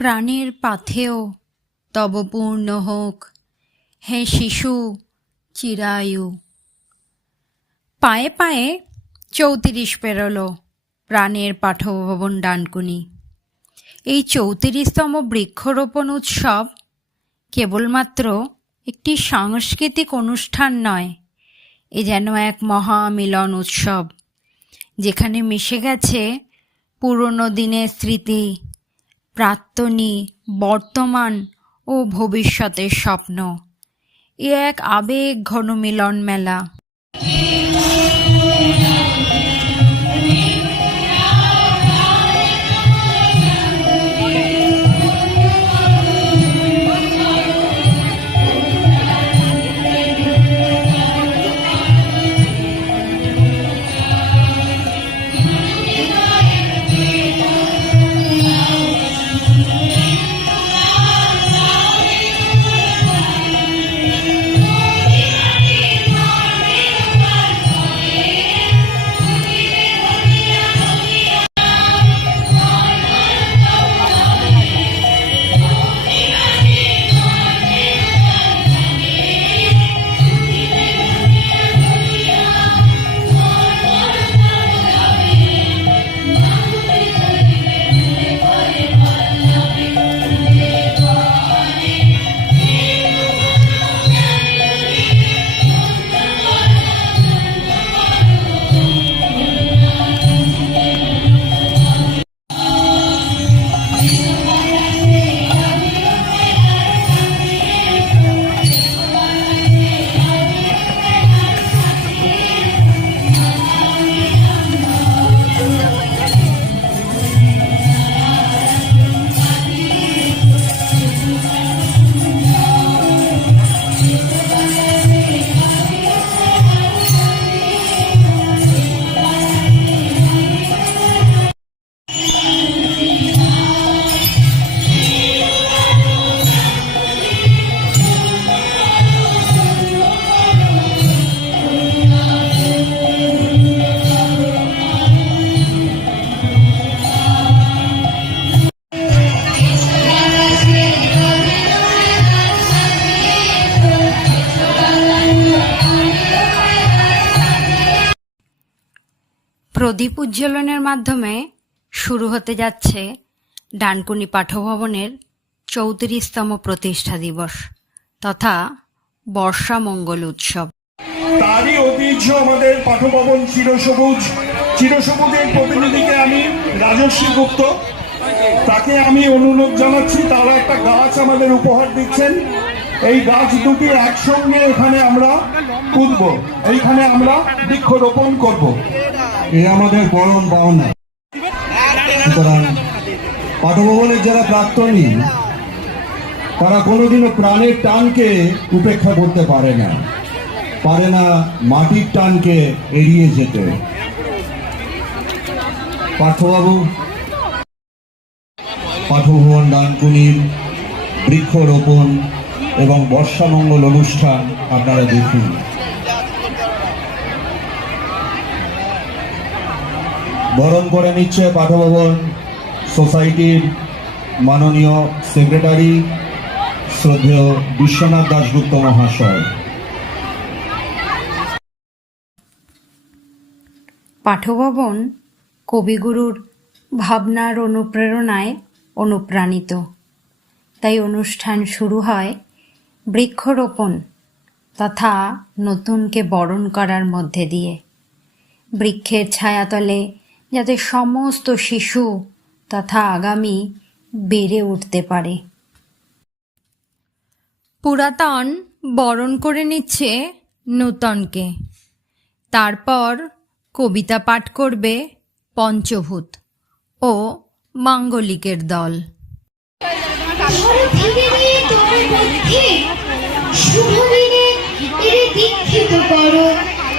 প্রাণের পাথেয় তব পূর্ণ হোক। হে শিশু, চিরায়ু। পায়ে পায়ে চৌত্রিশ পেরোলো প্রাণের পাঠভবন ডানকুনি। এই চৌত্রিশতম বৃক্ষরোপণ উৎসব কেবলমাত্র একটি সাংস্কৃতিক অনুষ্ঠান নয়, এ যেন এক মহামিলন উৎসব, যেখানে মিশে গেছে পুরনো দিনের স্মৃতি প্রাক্তনী বর্তমান ও ভবিষ্যতের স্বপ্ন। এ এক আবেগ ঘন মিলন মেলা প্রদীপ উজ্জ্বলনের মাধ্যমে শুরু হতে যাচ্ছে ডানকুনি পাঠভবনের চৌত্রিশতম প্রতিষ্ঠা দিবস তথা বর্ষা মঙ্গল উৎসব। তারই ঐতিহ্য আমাদের পাঠভবন চিরসবুজ। চিরসবুজের প্রতিনিধিকে আমি রাজস্বী গুপ্ত। তাকে আমি অনুরোধ জানাচ্ছি, তারা একটা গাছ আমাদের উপহার দিচ্ছেন। এই গাছ দুটি একসঙ্গে এখানে আমরা পুঁতব এইখানে আমরা বৃক্ষরোপণ করব। এ আমাদের পরম পাওনা। সুতরাং পাঠভবনের যারা প্রাক্তনী, তারা কোনোদিনও প্রাণের টানকে উপেক্ষা করতে পারে না। পারে না মাটির টানকে এড়িয়ে যেতে। পার্থবাবু পাঠভবন ডানকুনির বৃক্ষরোপণ এবং বর্ষামঙ্গল অনুষ্ঠান আপনারা দেখুন। বরণ করে নিচ্ছে পাঠভবন সোসাইটির মাননীয় সেক্রেটারি শ্রদ্ধেয় বিশ্বনাথ দাশগুপ্ত মহাশয়। পাঠভবন কবিগুরুর ভাবনার অনুপ্রেরণায় অনুপ্রাণিত। তাই অনুষ্ঠান শুরু হয় বৃক্ষরোপণ তথা নতুনকে বরণ করার মধ্যে দিয়ে। বৃক্ষের ছায়াতলে যাতে সমস্ত শিশু তথা আগামী বেড়ে উঠতে পারে। পুরাতন বরণ করে নিচ্ছে নূতনকে। তারপর কবিতা পাঠ করবে পঞ্চভূত ও মাঙ্গলিকের দল।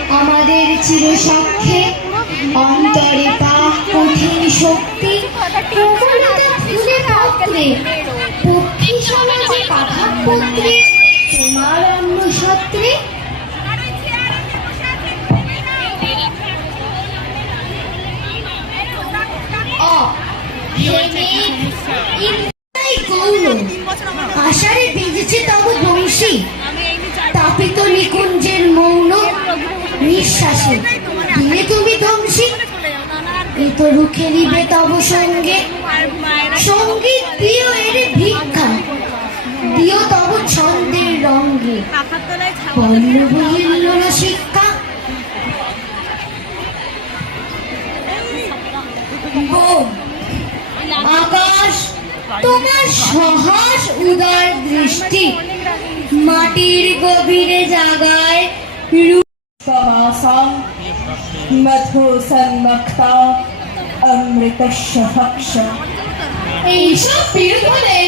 আমাদের চিরসাক্ষে অন্তরে পত্রে পক্ষী সমাজে পাঠকপত্রে তোমার অন্ন সত্রে আষাঢ়ে বেজেছে তব বংশী তাপিত নিকুঞ্জের মৌন নিঃশ্বাসে দিলে তুমি ধ্বংসী রুখে খেলিবে তব সঙ্গে। সংগীত দিও এর ভিক্ষা। দিও তব ছন্দের রঙ্গে। পল্লবহিল্ল শিক্ষা। আকাশ, তোমার সহজ, উদার দৃষ্টি। মাটির গভীরে জাগায় রূপ মধুসন মক্তা অমৃত এই সব বীর হলে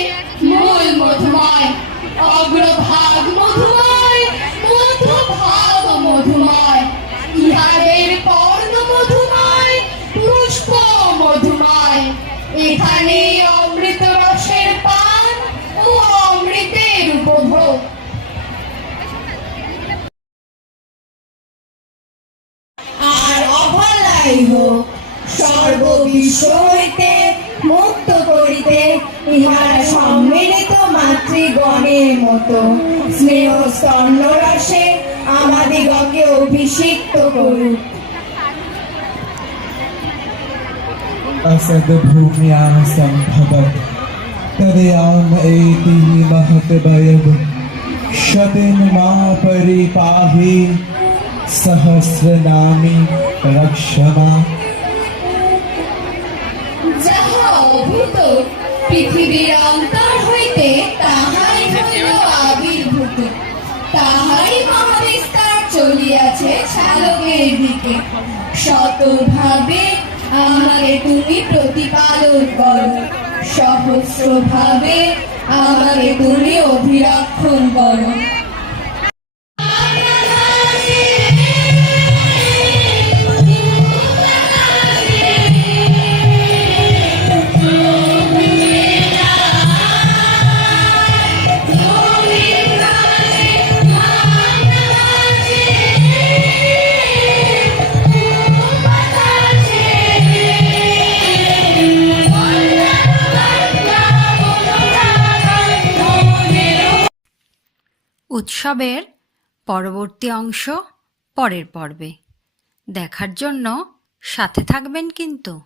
ইহারা সম্মিলিত মাতৃগণের মতো স্নেহ স্তন্য রসে আমাদিগকে অভিষিক্ত করুক असद्भूम्यां सम्भवत् तदयाम् एति महद्भयम् शतिं मा परिपाहि सहस्रनामी रक्षमा পৃথিবীর অন্তর হইতে তাহাই হইল আবির্ভূত। তাহাই মহাবিস্তার চলিয়াছে চালকের দিকে। শতভাবে আমাকে তুমি প্রতিপালন করো। সহস্রভাবে আমাকে তুমি অভিরক্ষণ করো। উৎসবের পরবর্তী অংশ পরের পর্বে। দেখার জন্য সাথে থাকবেন কিন্তু।